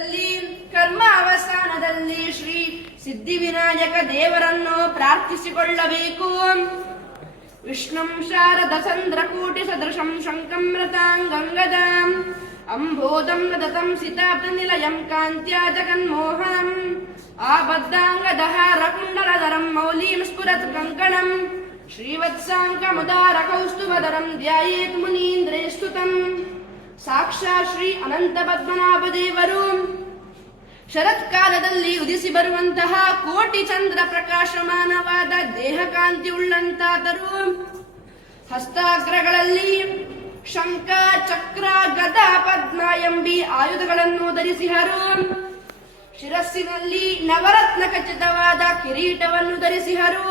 ನಂತರದಲ್ಲಿ ಕರ್ಮ ಅವಸಾನದಲ್ಲಿ ಶ್ರೀ ಸಿದ್ಧಿವಿನಾಯಕ ದೇವರನ್ನು ಪ್ರಾರ್ಥಿಸಿಕೊಳ್ಳಬೇಕು. ವಿಷ್ಣುಂ ಶಾರದ ಚಂದ್ರಕೂಟಿ ಸದೃಶಂ ಶಂಕಂ ರತಾಂಗಂಗದಾಂ ಅಂಬೋದಂ ನದತಂ ಸಿತಾಬ್ದನಿಲಯಂ ಕಾಂತ್ಯಾ ಜಗನ್ಮೋಹನಂ ಆಬದ್ಧಾಂಗದಹಾರ ಕುಂಡಲಧರಂ ಮೌಲೀಂ ಸ್ಫುರತ್ ಕಂಕಣಂ ಶ್ರೀವತ್ಸಾಂಕಮುದಾರ ಕೌಸ್ತುಭಧರಂ ಧ್ಯಾಯೇತ್ ಮುನೀಂದ್ರೈಸ್ತುತಂ. ಸಾಕ್ಷಾತ್ ಶ್ರೀ ಅನಂತ ಪದ್ಮನಾಭ ದೇವರು ಶರತ್ಕಾಲದಲ್ಲಿ ಉದಿಸಿ ಬರುವಂತಹ ಕೋಟಿ ಚಂದ್ರ ಪ್ರಕಾಶಮಾನವಾದ ದೇಹಕಾಂತಿ ಉಳ್ಳಂತಾದರೂ ಹಸ್ತಾಗ್ರಗಳಲ್ಲಿ ಶಂಖ ಚಕ್ರ ಗದಾ ಪದ್ಮ ಎಂಬಿ ಆಯುಧಗಳನ್ನು ಧರಿಸಿಹರು. ಶಿರಸ್ಸಿನಲ್ಲಿ ನವರತ್ನ ಖಚಿತವಾದ ಕಿರೀಟವನ್ನು ಧರಿಸಿಹರು.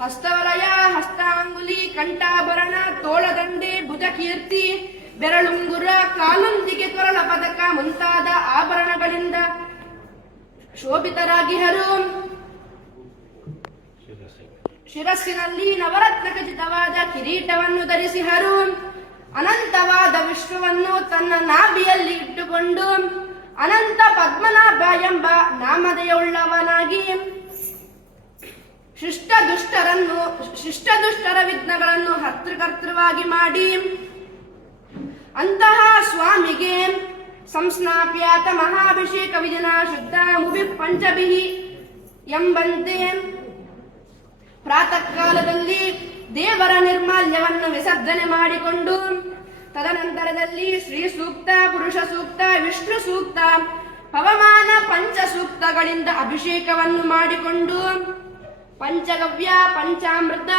ಹಸ್ತವಲಯ, ಹಸ್ತಾಂಗುಲಿ, ಕಂಠಾಭರಣ, ತೋಳದಂಡೆ, ಭುಜಕೀರ್ತಿ, ಬೆರಳುಂಗುರ, ಕಾಲೊಂದಿಗೆ ಕೊರಳ ಪದಕ ಮುಂತಾದ ಆಭರಣಗಳಿಂದ ಶೋಭಿತರಾಗಿಹರು. ಶಿರಸ್ಸಿನಲ್ಲಿ ನವರತ್ನ ಖಚಿತವಾದ ಕಿರೀಟವನ್ನು ಧರಿಸಿಹರು. ಅನಂತವಾದ ವಿಶ್ವವನ್ನು ತನ್ನ ನಾಭಿಯಲ್ಲಿ ಇಟ್ಟುಕೊಂಡು ಅನಂತ ಪದ್ಮನಾಭ ಎಂಬ ನಾಮಧೇಯವುಳ್ಳವನಾಗಿ ಶಿಷ್ಟ ದುಷ್ಟರ ವಿಘ್ನಗಳನ್ನು ಹರ್ತೃಕರ್ತೃವಾಗಿ ಮಾಡಿ ಅಂತಹ ಸ್ವಾಮಿಗೆ ಸಂಸ್ನಾಪ್ಯಾತ ಮಹಾಭಿಷೇಕ ವಿಧಿನ ಶುದ್ಧ ಮುಭಿ ಪಂಚಭಿ ಎಂಬಂತೆ ಪ್ರಾತಃ ಕಾಲದಲ್ಲಿ ದೇವರ ನಿರ್ಮಾಲ್ಯವನ್ನು ವಿಸರ್ಜನೆ ಮಾಡಿಕೊಂಡು ತದನಂತರದಲ್ಲಿ ಶ್ರೀ ಸೂಕ್ತ, ಪುರುಷ ಸೂಕ್ತ, ವಿಷ್ಣು ಸೂಕ್ತ, ಪವಮಾನ ಪಂಚ ಸೂಕ್ತಗಳಿಂದ ಅಭಿಷೇಕವನ್ನು ಮಾಡಿಕೊಂಡು ಪಂಚಗವ್ಯ, ಪಂಚಾಮೃತ,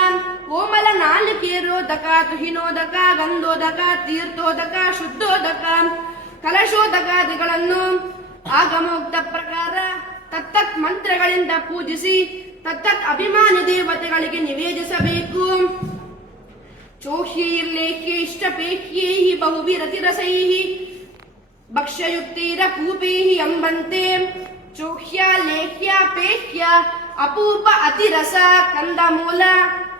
ಕೋಮಲ ನಾಲಿಕೆರೋದಕ, ತುಹಿನೋದಕ, ಗಂಧೋದಕ, ತೀರ್ಥೋದಕ, ಶುದ್ಧೋದಕ, ಕಲಶೋದಕಾದಿಗಳನ್ನು ಆಗಮೋಕ್ತ ಪ್ರಕಾರ ತತ್ತತ್ ಮಂತ್ರಗಳಿಂದ ಪೂಜಿಸಿ ತತ್ತತ್ ಅಭಿಮಾನಿ ದೇವತೆಗಳಿಗೆ ನಿವೇದಿಸಬೇಕು. ಚೋಹ್ಯೈರ್ಲೇಖ್ಯ ಇಷ್ಟಪೇಖ್ಯೈ ಬಹುವಿರತಿರಸೈ ಭಕ್ಷ್ಯಯುಕ್ತೈರ ಕೂಪೈಃ ಎಂಬಂತೆ ಚೋಹ್ಯ, ಲೇಖ್ಯ, ಪೇಹ್ಯ, ಅಪೂಪ, ಅತಿರಸ, ಕಂದಮೂಲ,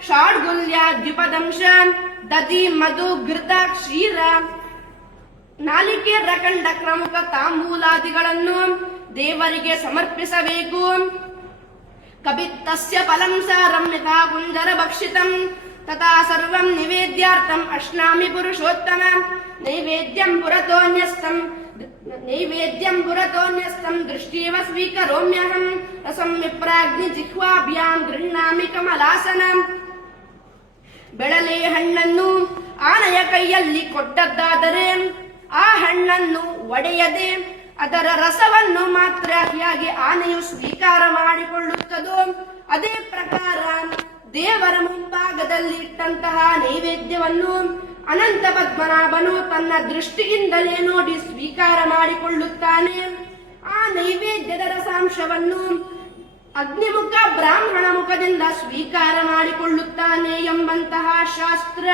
ಷಾಡ್ಗುಲ್ಯ, ದ್ವಿಪದಂಶ, ದಧಿ, ಮಧು, ಘೃತ, ಕ್ಷೀರ, ನಾಲಿಕೆ, ರಕಂಡ, ಕ್ರಮುಕ, ತಾಂಬೂಲಾದಿಗಳನ್ನು ದೇವರಿಗೆ ಸಮರ್ಪಿಸಬೇಕು. ಕಪಿತ್ತಸ್ಯ ಫಲಂ ಸಾರಂ ಯಥಾ ಕುಂಜರ ಭಕ್ಷಿತಂ ತಥಾ ಸರ್ವಂ ನಿವೇದ್ಯಾರ್ಥಂ ಅಶ್ನಾಮಿ ಪುರುಷೋತ್ತಮ. ನೈವೇದ್ಯಂ ಪುರತೋನ್ಯಸ್ತಂ ದೃಷ್ಟೀವ ಸ್ವೀಕರೋಮ್ಯಹಂ ರಸಂ ವಿಪ್ರಾಗ್ನಿ ಜಿಹ್ವಾಭ್ಯಾಂ ಗೃಹ್ಣಾಮಿ ಕಮಲಾಸನಂ. ಬೆಳಲೆ ಹಣ್ಣನ್ನು ಆನೆಯ ಕೈಯಲ್ಲಿ ಕೊಟ್ಟದ್ದಾದರೆ ಆ ಹಣ್ಣನ್ನು ಒಡೆಯದೆ ಅದರ ರಸವನ್ನು ಮಾತ್ರ ಹೇಗೆ ಆನೆಯು ಸ್ವೀಕಾರ ಮಾಡಿಕೊಳ್ಳುತ್ತದೋ ಅದೇ ಪ್ರಕಾರ ದೇವರ ಮುಂಭಾಗದಲ್ಲಿ ಇಟ್ಟಂತಹ ನೈವೇದ್ಯವನ್ನು ಅನಂತ ಪದ್ಮನಾಭನು ತನ್ನ ದೃಷ್ಟಿಯಿಂದಲೇ ನೋಡಿ ಸ್ವೀಕಾರ ಮಾಡಿಕೊಳ್ಳುತ್ತಾನೆ. ಆ ನೈವೇದ್ಯದ ರಸಾಂಶವನ್ನು ಅಗ್ನಿಮುಖ ಬ್ರಾಹ್ಮಣ ಮುಖದಿಂದ ಸ್ವೀಕಾರ ಮಾಡಿಕೊಳ್ಳುತ್ತಾನೆ ಎಂಬಂತಹ ಶಾಸ್ತ್ರ.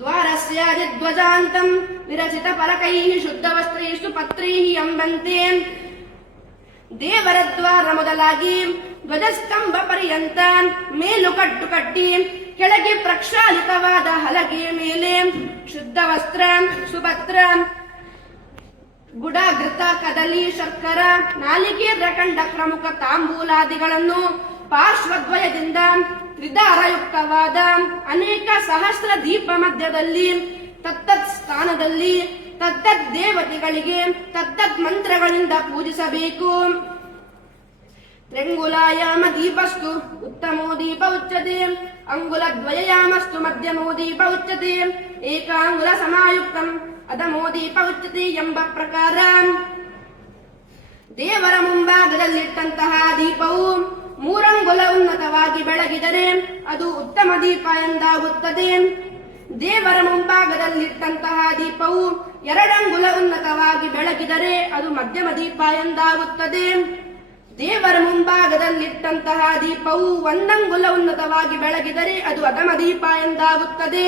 ದ್ವಾರಸ್ಯ ಧ್ವಜಾಂತಂ ವಿರಚಿತ ಫಲಕೈಃ ಶುದ್ಧ ವಸ್ತ್ರೈಃ ಪತ್ರೈಃ ಎಂಬಂತೆ ದೇವರ ದ್ವಾರ ಮೊದಲಾಗಿ ಧ್ವಜಸ್ತಂಭ ಪರ್ಯಂತ ಮೇಲು ಕಟ್ಟು ಕಟ್ಟಿ ಕೆಳಗೆ ಪ್ರಕ್ಷಾಲಿತವಾದ ಹಲಗೆಯ ಮೇಲೆ ಶುದ್ಧ ವಸ್ತ್ರ, ಸುಪತ್ರ, ಗುಡ, ಘೃತ, ಕದಲಿ, ಶರ್ಕರ, ನಾಲಿಗೆ, ಪ್ರಖಂಡ, ಪ್ರಮುಖ ತಾಂಬೂಲಾದಿಗಳನ್ನು ಪಾರ್ಶ್ವದ್ವಯದಿಂದ ತ್ರಿದಾರಯುಕ್ತವಾದ ಅನೇಕ ಸಹಸ್ರ ದೀಪ ಮಧ್ಯದಲ್ಲಿ ತತ್ತತ್ ಸ್ಥಾನದಲ್ಲಿ ತತ್ತತ್ ದೇವತೆಗಳಿಗೆ ತತ್ತತ್ ಮಂತ್ರಗಳಿಂದ ಪೂಜಿಸಬೇಕು. ತ್ರಂಗುಲಾಯಾಮ ದೀಪಸ್ತು ಉತ್ತಮೋ ದೀಪ ಉಚ್ಯತೆ, ಅಂಗುಲದ್ವಯಯಾಮಸ್ತು ಮಧ್ಯಮೋ ದೀಪ ಉಚ್ಯತೆ, ಏಕಾಂಗುಲ ಸಮಾಯುಕ್ತಂ ಅಧಮೋ ದೀಪ ಉಚ್ಯತೆ ಎಂಬ ಪ್ರಕಾರ ದೇವರ ಮುಂಭಾಗದಲ್ಲಿಟ್ಟಂತಹ ದೀಪವು 3 ಅಂಗುಲ ಉನ್ನತವಾಗಿ ಬೆಳಗಿದರೆ ಅದು ಉತ್ತಮ ದೀಪ ಎಂದಾಗುತ್ತದೆ. ದೇವರ ಮುಂಭಾಗದಲ್ಲಿಟ್ಟಂತಹ ದೀಪವು 2 ಅಂಗುಲ ಉನ್ನತವಾಗಿ ಬೆಳಗಿದರೆ ಅದು ಮಧ್ಯಮ ದೀಪ ಎಂದಾಗುತ್ತದೆ. ದೇವರ ಮುಂಭಾಗದಲ್ಲಿಟ್ಟಂತಹ ದೀಪವು 1 ಅಂಗುಲ ಉನ್ನತವಾಗಿ ಬೆಳಗಿದರೆ ಅದು ಅಧಮ ದೀಪ ಎಂದಾಗುತ್ತದೆ.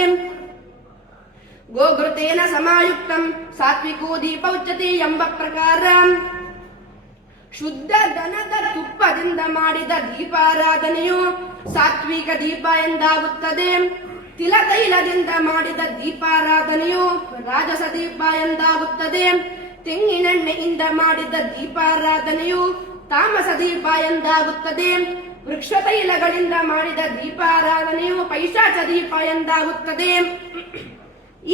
ಗೋಘೃತೇನ ಸಮಾಯುಕ್ತಂ ಸಾತ್ವಿಕೋ ದೀಪ ಉಚ್ಯತೆ ಎಂಬ ಪ್ರಕಾರ ಶುದ್ಧ ದನದ ತುಪ್ಪದಿಂದ ಮಾಡಿದ ದೀಪಾರಾಧನೆಯು ಸಾತ್ವಿಕ ದೀಪ ಎಂದಾಗುತ್ತದೆ. ತಿಲತೈಲದಿಂದ ಮಾಡಿದ ದೀಪಾರಾಧನೆಯು ರಾಜಸ ದೀಪ ಎಂದಾಗುತ್ತದೆ. ತೆಂಗಿನೆಣ್ಣೆಯಿಂದ ಮಾಡಿದ ದೀಪಾರಾಧನೆಯು ತಾಮಸ ದೀಪ ಎಂದಾಗುತ್ತದೆ. ವೃಕ್ಷ ತೈಲಗಳಿಂದ ಮಾಡಿದ ದೀಪಾರಾಧನೆಯು ಪೈಶಾಚ ದೀಪ ಎಂದಾಗುತ್ತದೆ.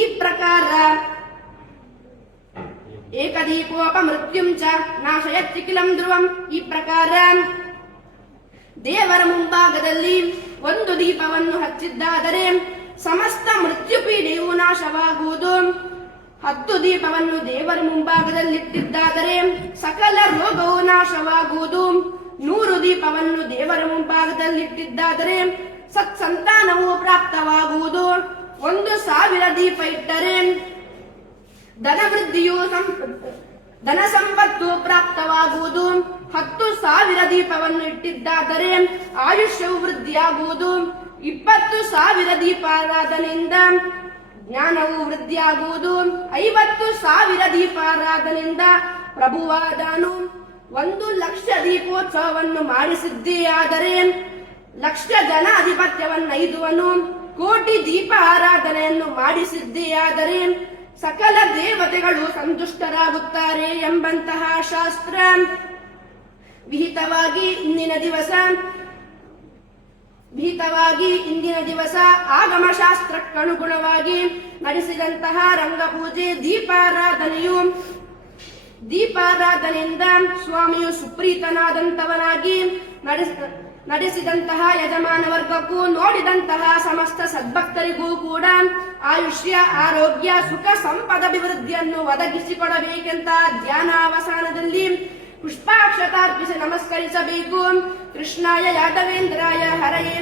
ಈ ಪ್ರಕಾರ ಏಕದೀಪೋಪಮೃತ್ಯುಂ ಚ ನಾಶಯತ್ತಿ ಕಿಲಂ ಧ್ರುವಂ. ಈ ಪ್ರಕಾರ ದೇವರ ಮುಂಭಾಗದಲ್ಲಿ ಒಂದು ದೀಪವನ್ನು ಹಚ್ಚಿದ್ದಾದರೆ ಸಮಸ್ತ ಮೃತ್ಯುಪೀಡೆಯು ನಾಶವಾಗುವುದು. 10 ದೀಪವನ್ನು ದೇವರ ಮುಂಭಾಗದಲ್ಲಿಟ್ಟಿದ್ದಾದರೆ ಸಕಲ ರೋಗವು ನಾಶವಾಗುವುದು. 100 ದೀಪವನ್ನು ದೇವರ ಮುಂಭಾಗದಲ್ಲಿಟ್ಟಿದ್ದಾದರೆ ಸತ್ಸಂತಾನವು ಪ್ರಾಪ್ತವಾಗುವುದು. 1000 ದೀಪ ಇಟ್ಟರೆ ಧನ ಸಂಪತ್ತು ಪ್ರಾಪ್ತವಾಗುವುದು. 10,000 ದೀಪವನ್ನು ಇಟ್ಟಿದ್ದಾದರೆ ಆಯುಷ್ಯವು ವೃದ್ಧಿಯಾಗುವುದು. 20,000 ದೀಪಾರಾಧನೆಯಿಂದ ಜ್ಞಾನವು ವೃದ್ಧಿಯಾಗುವುದು. 50,000 ದೀಪಾರಾಧನೆಯಿಂದ ಪ್ರಭುವಾದನು. 1,00,000 ದೀಪೋತ್ಸವವನ್ನು ಮಾಡಿಸಿದ್ದೇ ಆದರೆ 1,00,000 ಜನ ಅಧಿಪತ್ಯವನ್ನೈದುವನು. 1,00,000 ದೀಪ ಆರಾಧನೆಯನ್ನು ಮಾಡಿಸಿದ್ದೇ ಆದರೆ ಸಕಲ ದೇವತೆಗಳು ಸಂತುಷ್ಟರಾಗುತ್ತಾರೆ ಎಂಬಂತಹ ಶಾಸ್ತ್ರ ವಿಹಿತವಾಗಿ ಇಂದಿನ ದಿವಸ ಆಗಮಶಾಸ್ತ್ರಕ್ಕನುಗುಣವಾಗಿ ನಡೆಸಿದಂತಹ ರಂಗಪೂಜೆ ದೀಪಾರಾಧನೆಯಿಂದ ಸ್ವಾಮಿಯು ಸುಪ್ರೀತನಾದಂತವನಾಗಿ ನಡೆಸಿದಂತಹ ಯಜಮಾನ ವರ್ಗಕ್ಕೂ ನೋಡಿದಂತಹ ಸಮಸ್ತ ಸದ್ಭಕ್ತರಿಗೂ ಕೂಡ ಆಯುಷ್ಯ, ಆರೋಗ್ಯ, ಸುಖ, ಸಂಪದ ಅಭಿವೃದ್ಧಿಯನ್ನು ಒದಗಿಸಿಕೊಡಬೇಕೆಂತ ಧ್ಯಾನಾವಸಾನದಲ್ಲಿ ಪುಷ್ಪಾಕ್ಷತಾರ್ಪಿಸಿ ನಮಸ್ಕರಿಸಬೇಕು. ಕೃಷ್ಣಾಯ ಯಾದವೇಂದ್ರಾಯ ಹರಯೇ